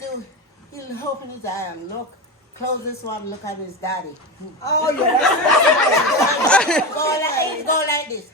he'll open his eye and look, close this one, look at his daddy. Oh, yeah. That's Go like this.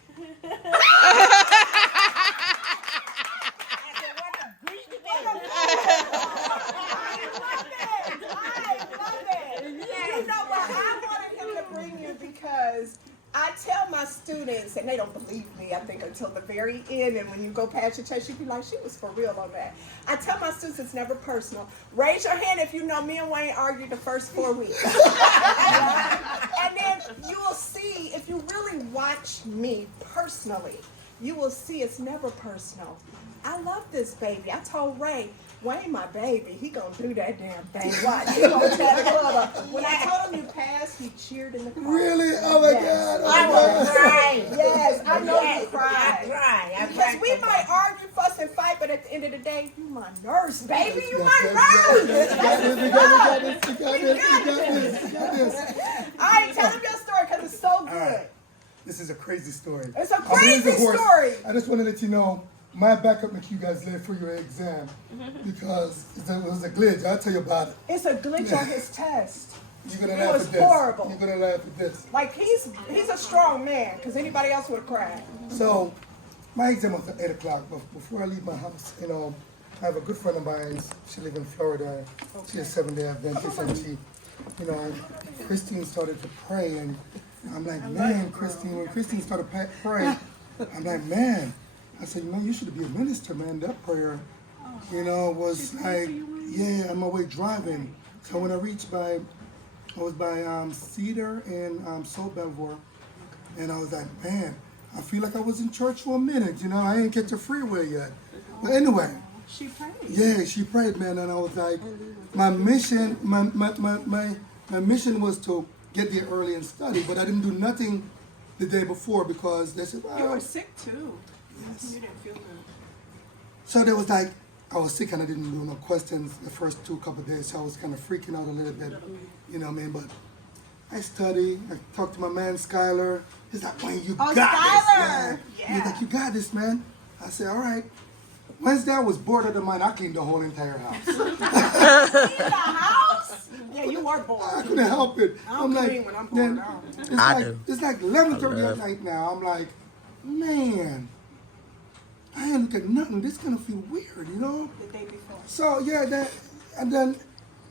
Because I tell my students, and they don't believe me, I think, until the very end, and when you go past your test, you be like, she was for real on that. I tell my students it's never personal. Raise your hand if you know me and Wayne argued the first 4 weeks. And then you will see, if you really watch me personally, you will see it's never personal. I love this baby. I told Ray, Wayne, my baby, he gonna do that damn thing. Watch, he gonna tell the when I told him you passed, he cheered in the car. Really? Oh my God! Oh I was crying. Yes, I know you cried. I cried. Because we might argue, fuss, and fight, but at the end of the day, you my nurse, baby. You my nurse. We got this. All right, tell them your story because it's so good. Right. This is a crazy story. It's a crazy story. I just want to let you know, my backup make you guys late for your exam because it was a glitch. I'll tell you about it. It's a glitch on his test. You're gonna laugh at this. It was horrible. You're gonna laugh at this. Like he's a strong man because anybody else would have cried. So, my exam was at 8 o'clock. But before I leave my house, you know, I have a good friend of mine. She lives in Florida. Okay. She's a 7-day Adventist, and she, you know, Christine started to pray, and I'm like, man, Christine. When Christine started praying, I'm like, man. I said, man, you should be a minister, man. That prayer, you know, was like, yeah, on my way driving. So when I reached I was by Cedar and Soul Belvoir, and I was like, man, I feel like I was in church for a minute, you know. I ain't get to freeway yet. But anyway. She prayed. Yeah, she prayed, man, and I was like, my mission was to get there early and study, but I didn't do nothing the day before because they said, well, you were sick too. Yes. You didn't feel good. So there was like, I was sick and I didn't do no questions the first couple of days, so I was kind of freaking out a little bit, you know what I mean? But I studied, I talked to my man, Skylar. He's like, Wayne, you got Skylar. this, man. He's like, you got this, man. I said, all right. Wednesday I was bored of the mind. I cleaned the whole entire house. Clean the house? Yeah, you were bored. I couldn't help it. I'm clean when I'm bored. It's like 11:30 at night now. I'm like, man, I ain't look at nothing. This gonna feel weird, you know? The day before. So yeah, and then.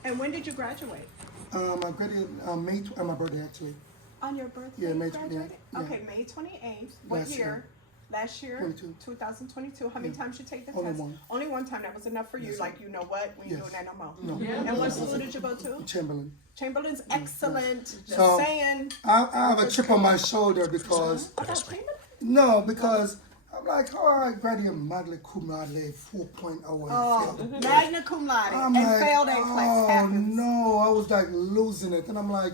And when did you graduate? I graduated on my birthday actually. On your birthday? Yeah, May you graduated? 28th. Yeah. Okay, May 28th. What year? Last year? 22. 2022. How many times you take the Only test? one. Only one time. That was enough for you. Yes, like, you know what? We ain't yes. doing that no more. No. Yeah. And what school did you go to? Chamberlain. Chamberlain's excellent. Just So, saying. I have a chip on my shoulder because no, because I'm like, oh, I graduated magna cum laude 4.0 Oh, and failed. magna cum laude I'm and like, failed NCLEX happens. no, I was like losing it, and I'm like,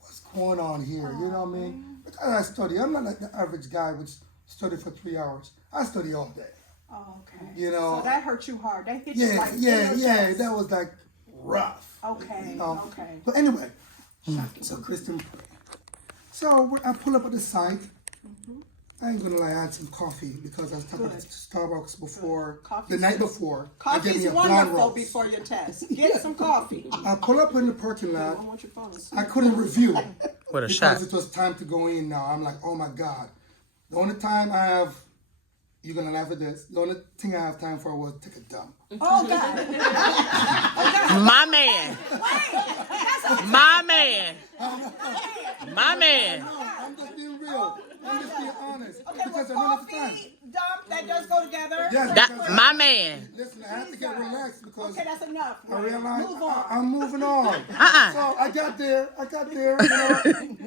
what's going on here? You know what I mean? Because I study. I'm not like the average guy which study for 3 hours. I study all day. Oh, okay. You know. So that hurt you hard. That hit you Yeah, like yeah. That was like rough. Okay, You know? okay. But anyway, so Kristen, so I pull up at the site. I ain't gonna lie, I had some coffee because I was talking to Starbucks before, the night before. Coffee's wonderful before your test. Get some coffee. I pull up in the parking I lot. don't want your phone. I couldn't review What a because shot. it was time to go in now. I'm like, oh my God. The only time I have, you're gonna laugh at this, the only thing I have time for was take a dump. Oh, God. My man. My man. My man. No, I'm just being real. I'm just being honest. Okay, Because well, another time. coffee, dump, that does go together. Yes, That, because my man. listen, I have to get relaxed because Okay, that's enough. I realized Move on. I'm moving on. Uh-uh. So I got there, you know,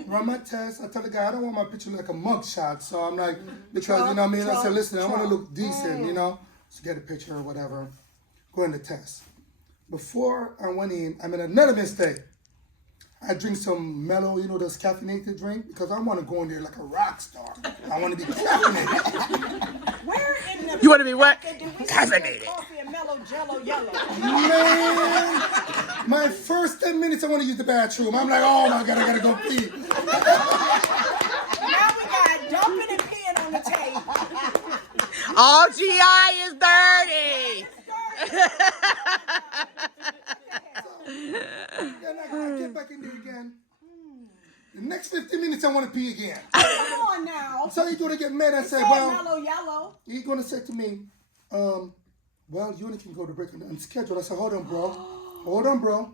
run my test. I tell the guy I don't want my picture like a mug shot. So I'm like, because you know what I mean? I said, listen, I want to look decent, you know, so get a picture or whatever. Go in the test. Before I went in, I made another mistake. I drink some mellow, you know, those caffeinated drink because I want to go in there like a rock star. I want to be caffeinated. Where in the You want to be what? did we see Caffeinated. coffee and mellow jello yellow? Man, my first 10 minutes I want to use the bathroom. I'm like, oh my God, I gotta go pee. Now we got dumping and peeing on the tape. All GI is dirty. next 15 minutes I want to pee again. Come on now. So he's going to get mad and say, Say well, mellow yellow. he's going to say to me, well, you only can go to break on schedule. I said, hold on, bro. Hold on, bro.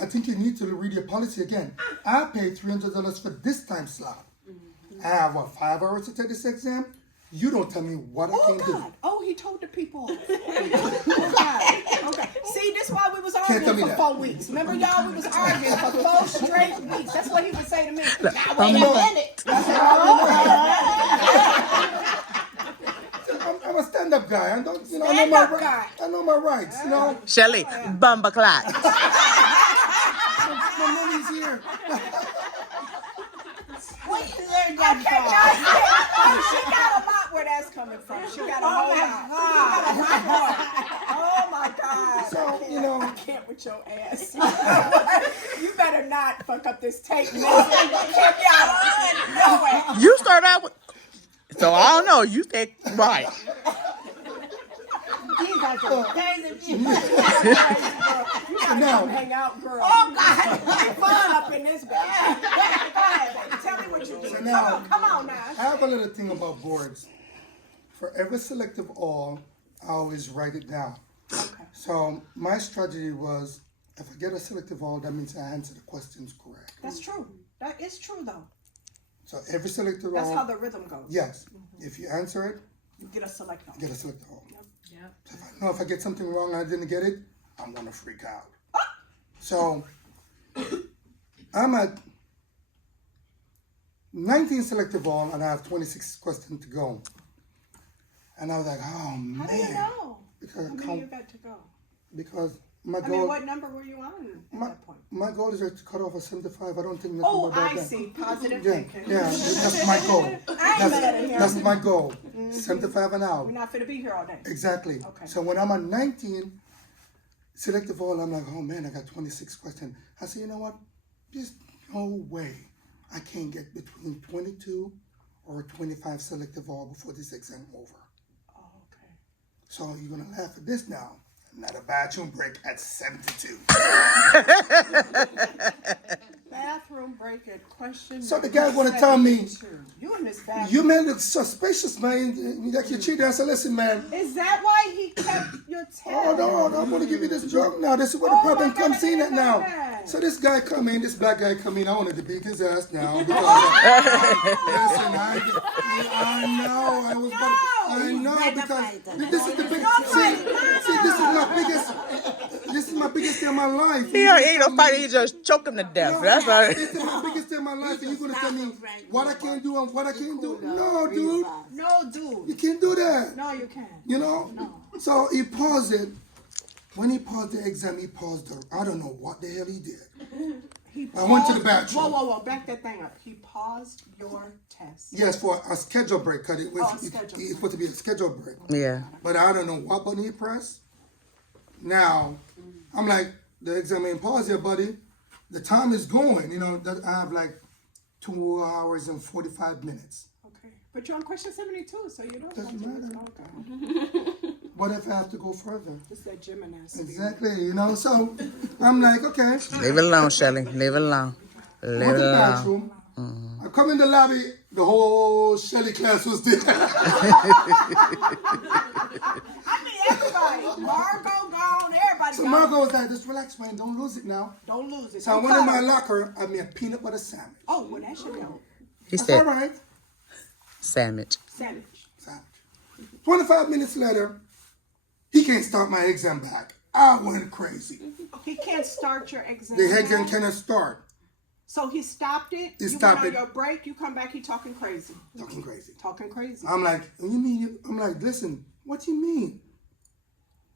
I think you need to read your policy again. I paid $300 for this time slot. I have, 5 hours to take this exam? You don't tell me what I can do. Oh, he told the people. Okay. See, this is why we was arguing for 4 weeks. Remember, y'all, we was arguing for 4 straight weeks. That's what he would say to me. Now, wait a minute. I'm a stand-up guy. I don't, I know my rights. Shelly, bumba clock. My money's here. Where you learn that from? She got a lot where that's coming from. She got a whole lot. Oh my God. So, I can't with your ass. You better not fuck up this tape. No way. You start out with. So I don't know. You said right. These are some crazy people. You gotta come hang out, girl. Oh God, have fun up in this bed. Go ahead, baby. Tell me what you do. So now, Come on now. I have a little thing about boards. For every selective all, I always write it down. Okay. So my strategy was, if I get a selective all, that means I answer the questions correct. That's true. That is true though. So every selective That's all. how the rhythm goes. Yes. If you answer it, You get a select all. you get a selective all. Yep. So if I get something wrong and I didn't get it, I'm gonna freak out. So I'm at 19 selective all and I have 26 questions to go. And I was like, oh man. How do you know? Because How many you got to go? Because my I goal. mean, what number were you on at that point? My goal is to cut off a 75. I don't think nothing Oh, about I that. see. Positive Yeah, thinking. yeah, that's my goal. I ain't mad at him. That's my goal. 75 and out. We're not fit to be here all day. Exactly. Okay. So when I'm at 19, selective all, I'm like, oh man, I got 26 questions. I said, you know what? There's no way I can't get between 22 or 25 selective all before this exam over. Oh, okay. So you're gonna laugh at this now. Not a bathroom break at 72. Bathroom break at question. So the guy wanna tell me, 72. You in this bathroom. you man look suspicious, man. Like you cheated. I said, listen, man. Is that why he kept your tail? Oh no, I'm gonna give you this drug now. This is where the problem my comes in at now. God. So this guy come in, this black guy come in. I wanted to beat his ass now because listen, I know I was. I know because this is the big. See, this is my biggest day of my life. He ain't no fighter. He just choke him to death. No, That's right. This is my biggest day of my life, and you're gonna tell me what I can do and what I can't do? No, dude, No, dude. you can't do that. No, you can't. You know? So he paused it. When he paused the exam, he paused the, I don't know what the hell he did. I went to the bathroom. Whoa. Back that thing up. He paused your test. Yes, for a schedule break, because it was schedule. it's supposed to be a schedule break. Yeah. But I don't know what button he pressed. Now, I'm like, the exam ain't paused yet, buddy. The time is going. You know, that I have like 2 hours and 45 minutes. Okay. But you're on question 72, so you don't Doesn't have to. matter. Okay. What if I have to go further? It's that Gemini spirit. Exactly, you know. So I'm like, okay. Leave it alone, Shelly. Leave it alone. I Leave went it to the alone. bathroom. I come in the lobby, the whole Shelly class was there. I mean, everybody. Margot gone. Everybody So gone. Margot was like, just relax, man, don't lose it now. Don't lose it. So I went in my locker, I made a peanut butter sandwich. Oh, well, that should go. He That's all said right. sandwich. Sandwich. Sandwich. 25 minutes later, he can't start my exam back. I went crazy. He can't start your exam. The exam now? cannot start. So he stopped it. He you stopped went it. on your break. You come back. He talking crazy. Talking crazy. Talking crazy. I'm like, what do you mean? I'm like, listen, what do you mean?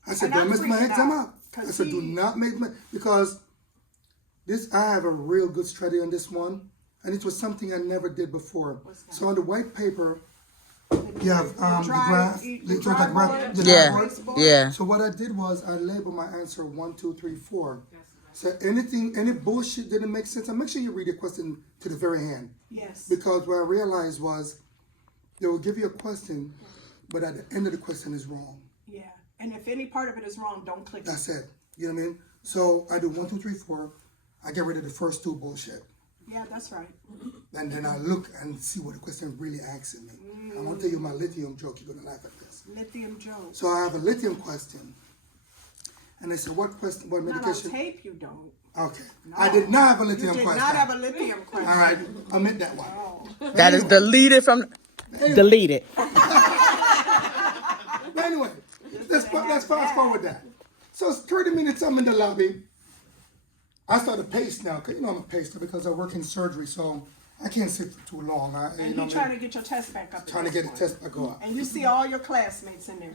I said, And don't I'm mess my freaking exam out, up. I 'cause said, do he- not make my, because this, I have a real good strategy on this one, and it was something I never did before. So on the white paper, you have the graph, the graph, the Yeah. whiteboard. Yeah. So what I did was I labeled my answer 1, 2, 3, 4. So anything, any bullshit didn't make sense, and make sure you read the question to the very end. Yes. Because what I realized was they will give you a question, but at the end of the question is wrong. Yeah. And if any part of it is wrong, don't click it. That's it. You know what I mean? So I do 1, 2, 3, 4. I get rid of the first 2 bullshit. Yeah, that's right. And then I look and see what the question really asking me. I'm gonna tell you my lithium joke. You're gonna laugh at this. Lithium joke. So I have a lithium question, and they said, "What question? What Not on medication?" tape, you don't. Okay, No. I did not have a You lithium did question. not have a lithium question. All right, omit that one. Oh. That is deleted from. Deleted. But anyway, let's fast forward that. So it's 30 minutes. I'm in the lobby. I start to pace now, cause you know I'm a pacer because I work in surgery, so I can't sit for too long. And you're trying to get your test back up. trying to get the test back up. And you see all your classmates in there.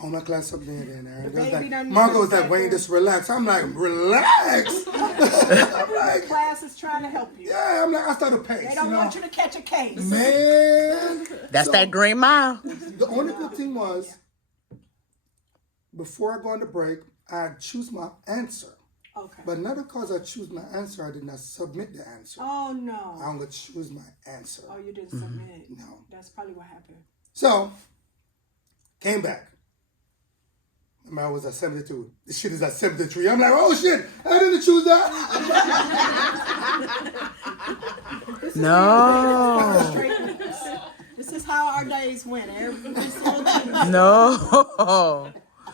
All my class up there in there. The baby done Margo's sat like, Wayne, there. just relax. I'm like, relax. I'm like, Class is trying to help you. yeah. I'm like, I start to pace. They don't want you to catch a case. Man. That's that green mile. The only good thing was, before I go on the break, I choose my answer. Okay. But not because I choose my answer, I did not submit the answer. Oh no. I'm going to choose my answer. Oh, you didn't submit. No. That's probably what happened. So, came back. I was at 72. This shit is at 73. I'm like, oh shit, I didn't choose that. No. This is how our days went. Every single day. No.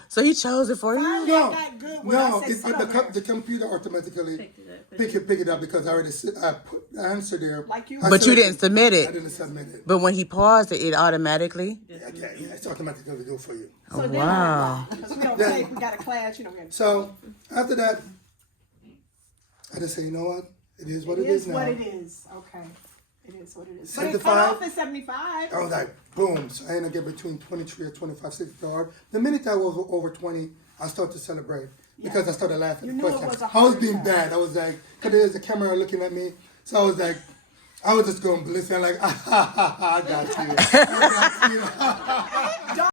So he chose it for you? Finally, I got good when I said sit over there. The computer automatically pick it up because I put the answer there. Like you. But you didn't submit I it. didn't submit it. But when he paused it, it automatically. Yeah, it's automatically do it for you. So then, Wow. because we don't take, we got a class, you know. So after that, I just say, you know what? It is what it is now. What it is. Okay. It is what it is. But it 75? cut off at 75. I was like, boom. So I ended up getting between 23 or 25 cents hard. The minute I was over 20, I started to celebrate because I started laughing. You at the knew it question. was a I was hard being time. bad. I was like, because there's a camera looking at me. So I was like, I was just going ballistic. I'm like, I got you. I got you.